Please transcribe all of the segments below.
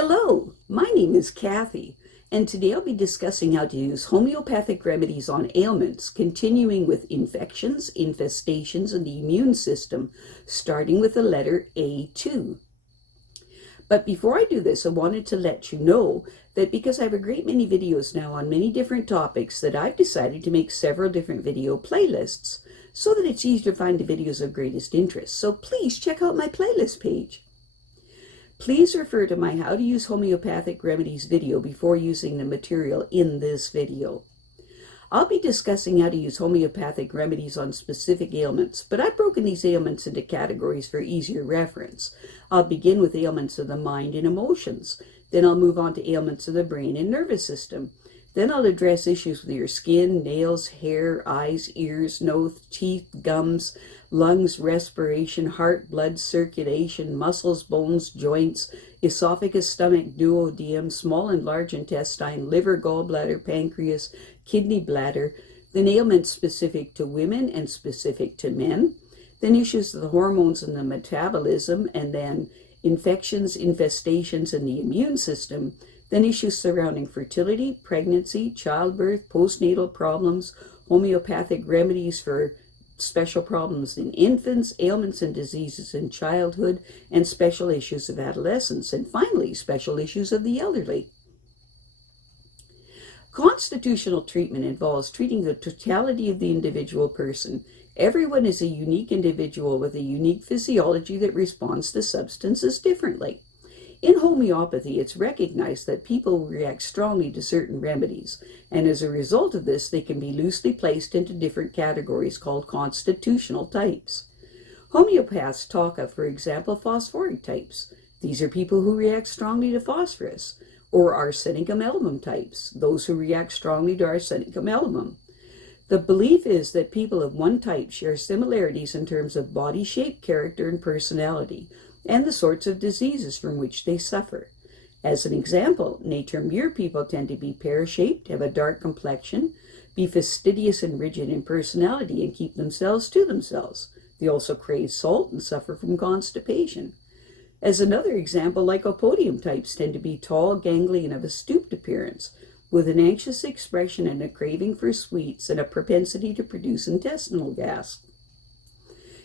Hello, my name is Kathy, and today I'll be discussing how to use homeopathic remedies on ailments, continuing with infections, infestations, and the immune system, starting with the letter A2. But before I do this, I wanted to let you know that because I have a great many videos now on many different topics, that I've decided to make several different video playlists so that it's easier to find the videos of greatest interest. So please check out my playlist page. Please refer to my How to Use Homeopathic Remedies video before using the material in this video. I'll be discussing how to use homeopathic remedies on specific ailments, but I've broken these ailments into categories for easier reference. I'll begin with ailments of the mind and emotions. Then I'll move on to ailments of the brain and nervous system. Then I'll address issues with your skin, nails, hair, eyes, ears, nose, teeth, gums, lungs, respiration, heart, blood, circulation, muscles, bones, joints, esophagus, stomach, duodenum, small and large intestine, liver, gallbladder, pancreas, kidney, bladder. Then ailments specific to women and specific to men. Then issues of the hormones and the metabolism, and then infections, infestations, and the immune system. Then issues surrounding fertility, pregnancy, childbirth, postnatal problems, homeopathic remedies for special problems in infants, ailments and diseases in childhood, and special issues of adolescence, and finally, special issues of the elderly. Constitutional treatment involves treating the totality of the individual person. Everyone is a unique individual with a unique physiology that responds to substances differently. In homeopathy, it's recognized that people react strongly to certain remedies, and as a result of this, they can be loosely placed into different categories called constitutional types. Homeopaths talk of, for example, phosphoric types. These are people who react strongly to phosphorus, or arsenicum album types, those who react strongly to arsenicum album. The belief is that people of one type share similarities in terms of body shape, character, and personality, and the sorts of diseases from which they suffer. As an example, nature-mirror people tend to be pear-shaped, have a dark complexion, be fastidious and rigid in personality, and keep themselves to themselves. They also crave salt and suffer from constipation. As another example, lycopodium types tend to be tall, gangly, and of a stooped appearance, with an anxious expression and a craving for sweets and a propensity to produce intestinal gas.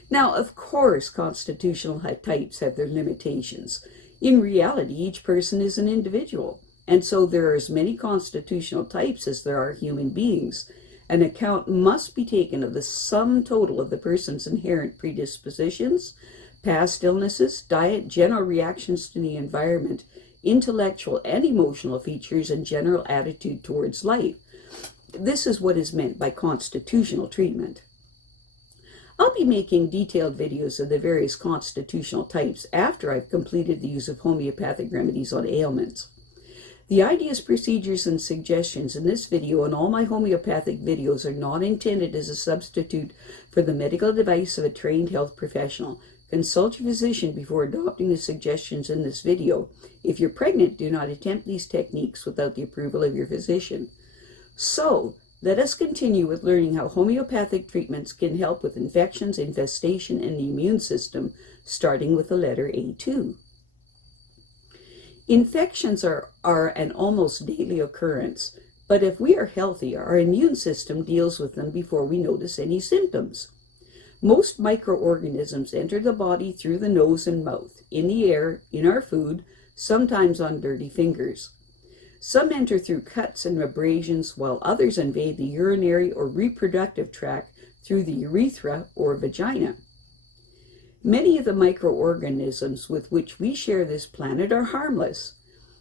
Now, of course, constitutional types have their limitations. In reality, each person is an individual, and so there are as many constitutional types as there are human beings. An account must be taken of the sum total of the person's inherent predispositions, past illnesses, diet, general reactions to the environment, intellectual and emotional features, and general attitude towards life. This is what is meant by constitutional treatment. I'll be making detailed videos of the various constitutional types after I've completed the use of homeopathic remedies on ailments. The ideas, procedures, and suggestions in this video and all my homeopathic videos are not intended as a substitute for the medical advice of a trained health professional. Consult your physician before adopting the suggestions in this video. If you're pregnant, do not attempt these techniques without the approval of your physician. So, let us continue with learning how homeopathic treatments can help with infections, infestation, and the immune system, starting with the letter A2. Infections are an almost daily occurrence, but if we are healthy, our immune system deals with them before we notice any symptoms. Most microorganisms enter the body through the nose and mouth, in the air, in our food, sometimes on dirty fingers. Some enter through cuts and abrasions, while others invade the urinary or reproductive tract through the urethra or vagina. Many of the microorganisms with which we share this planet are harmless.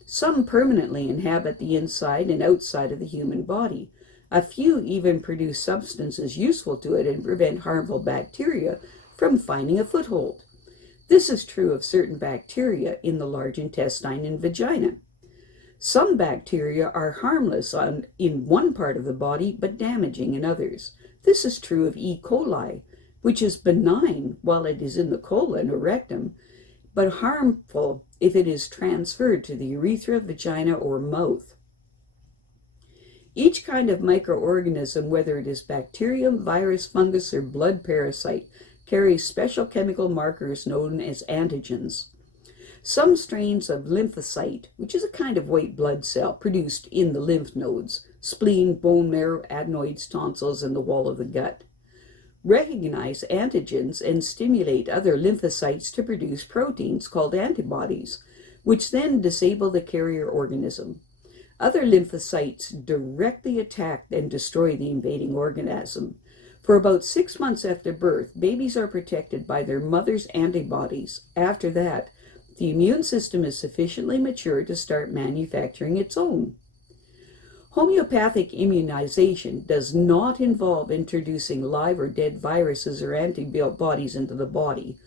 Some permanently inhabit the inside and outside of the human body. A few even produce substances useful to it and prevent harmful bacteria from finding a foothold. This is true of certain bacteria in the large intestine and vagina. Some bacteria are harmless in one part of the body, but damaging in others. This is true of E. coli, which is benign while it is in the colon or rectum, but harmful if it is transferred to the urethra, vagina, or mouth. Each kind of microorganism, whether it is bacterium, virus, fungus, or blood parasite, carries special chemical markers known as antigens. Some strains of lymphocyte, which is a kind of white blood cell produced in the lymph nodes, spleen, bone marrow, adenoids, tonsils, and the wall of the gut, recognize antigens and stimulate other lymphocytes to produce proteins called antibodies, which then disable the carrier organism. Other lymphocytes directly attack and destroy the invading organism. For about 6 months after birth, babies are protected by their mother's antibodies. After that, the immune system is sufficiently mature to start manufacturing its own. Homeopathic immunization does not involve introducing live or dead viruses or antibodies into the body.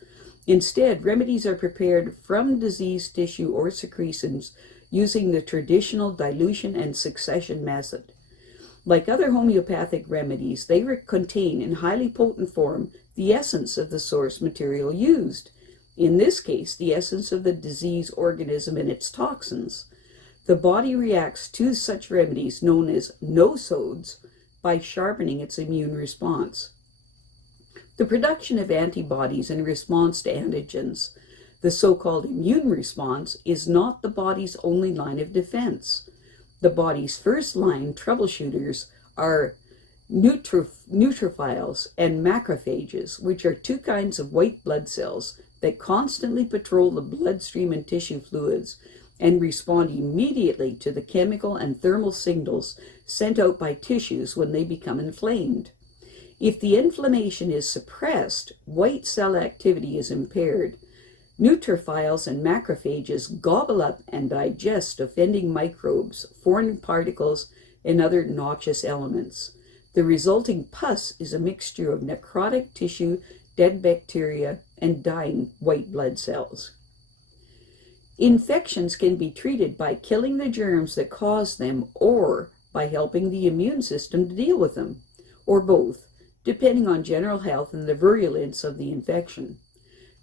Instead, remedies are prepared from diseased tissue or secretions using the traditional dilution and succession method. Like other homeopathic remedies, they contain in highly potent form the essence of the source material used. In this case, the essence of the disease organism and its toxins. The body reacts to such remedies, known as nosodes, by sharpening its immune response. The production of antibodies in response to antigens, the so-called immune response, is not the body's only line of defense. The body's first line troubleshooters are neutrophils and macrophages, which are two kinds of white blood cells that constantly patrol the bloodstream and tissue fluids and respond immediately to the chemical and thermal signals sent out by tissues when they become inflamed. If the inflammation is suppressed, white cell activity is impaired. Neutrophils and macrophages gobble up and digest offending microbes, foreign particles, and other noxious elements. The resulting pus is a mixture of necrotic tissue, dead bacteria, and dying white blood cells. Infections can be treated by killing the germs that cause them or by helping the immune system to deal with them, or both, depending on general health and the virulence of the infection.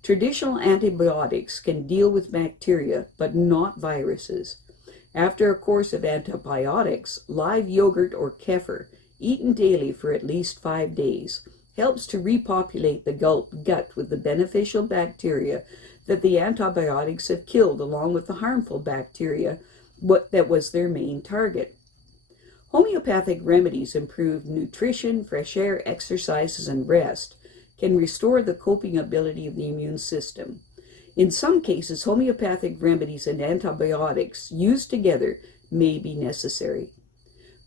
Traditional antibiotics can deal with bacteria, but not viruses. After a course of antibiotics, live yogurt or kefir, eaten daily for at least 5 days, helps to repopulate the gut with the beneficial bacteria that the antibiotics have killed, along with the harmful bacteria that was their main target. Homeopathic remedies improve nutrition, fresh air, exercises, and rest, can restore the coping ability of the immune system. In some cases, homeopathic remedies and antibiotics used together may be necessary.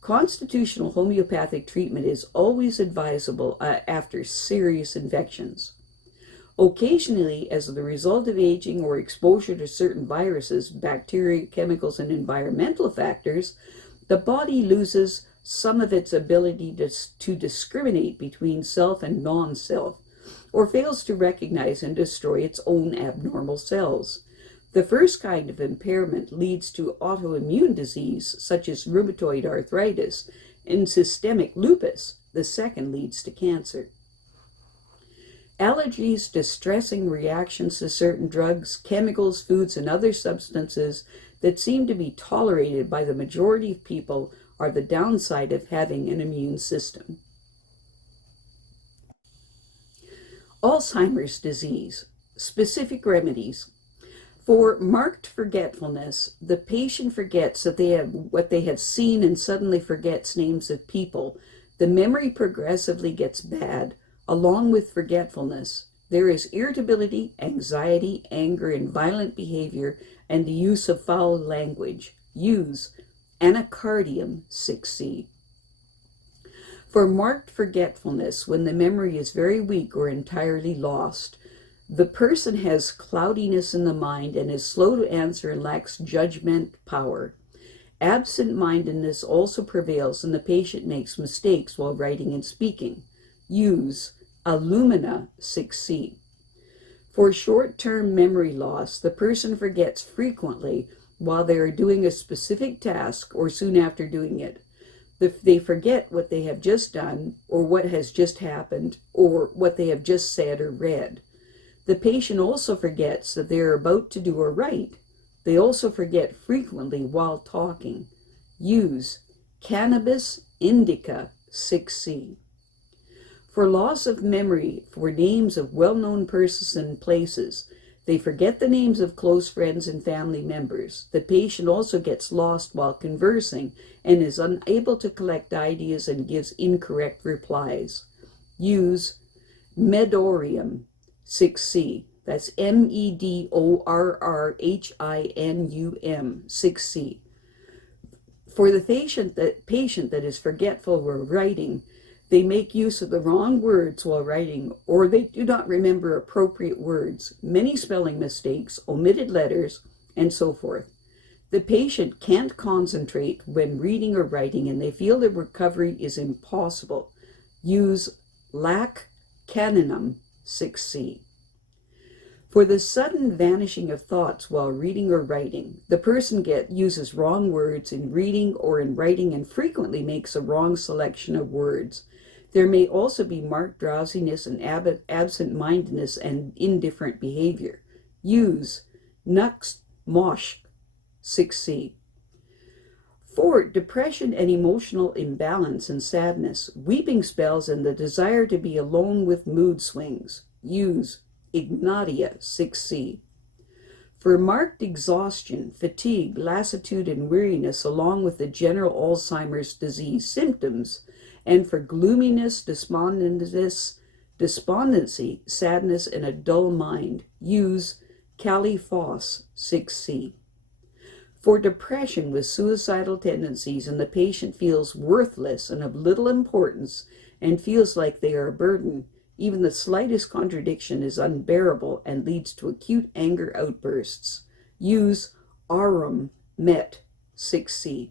Constitutional homeopathic treatment is always advisable after serious infections. Occasionally, as the result of aging or exposure to certain viruses, bacteria, chemicals, and environmental factors, the body loses some of its ability to discriminate between self and non-self, or fails to recognize and destroy its own abnormal cells. The first kind of impairment leads to autoimmune disease, such as rheumatoid arthritis and systemic lupus. The second leads to cancer. Allergies, distressing reactions to certain drugs, chemicals, foods, and other substances that seem to be tolerated by the majority of people are the downside of having an immune system. Alzheimer's disease. Specific remedies. For marked forgetfulness, the patient forgets what they have seen and suddenly forgets names of people. The memory progressively gets bad. Along with forgetfulness, there is irritability, anxiety, anger, and violent behavior, and the use of foul language. Use Anacardium 6C. For marked forgetfulness, when the memory is very weak or entirely lost, the person has cloudiness in the mind and is slow to answer and lacks judgment power. Absent-mindedness also prevails, and the patient makes mistakes while writing and speaking. Use Alumina 6C. For short-term memory loss, the person forgets frequently while they are doing a specific task or soon after doing it. They forget what they have just done, or what has just happened, or what they have just said or read. The patient also forgets that they are about to do or write. They also forget frequently while talking. Use Cannabis Indica 6C. For loss of memory for names of well-known persons and places, They forget the names of close friends and family members. The patient also gets lost while conversing and is unable to collect ideas and gives incorrect replies. Use Medorrhinum 6C. That's Medorrhinum 6C. For the patient that is forgetful while writing, they make use of the wrong words while writing, or they do not remember appropriate words, many spelling mistakes, omitted letters, and so forth. The patient can't concentrate when reading or writing, and they feel the recovery is impossible. Use Lac Caninum 6C. For the sudden vanishing of thoughts while reading or writing, the person uses wrong words in reading or in writing and frequently makes a wrong selection of words. There may also be marked drowsiness and absent-mindedness and indifferent behavior. Use Nux Mosch 6C. For depression and emotional imbalance and sadness, weeping spells, and the desire to be alone with mood swings, use Ignatia 6C. For marked exhaustion, fatigue, lassitude, and weariness, along with the general Alzheimer's disease symptoms, and for gloominess, despondency, sadness, and a dull mind, use Phos 6C. For depression with suicidal tendencies and the patient feels worthless and of little importance and feels like they are a burden, even the slightest contradiction is unbearable and leads to acute anger outbursts, use Aurum Met 6C.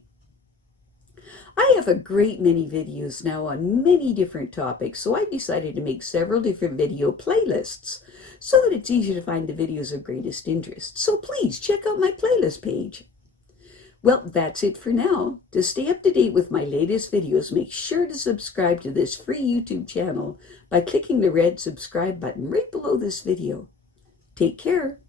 I have a great many videos now on many different topics, so I decided to make several different video playlists so that it's easy to find the videos of greatest interest. So please check out my playlist page. Well, that's it for now. To stay up to date with my latest videos, make sure to subscribe to this free YouTube channel by clicking the red subscribe button right below this video. Take care.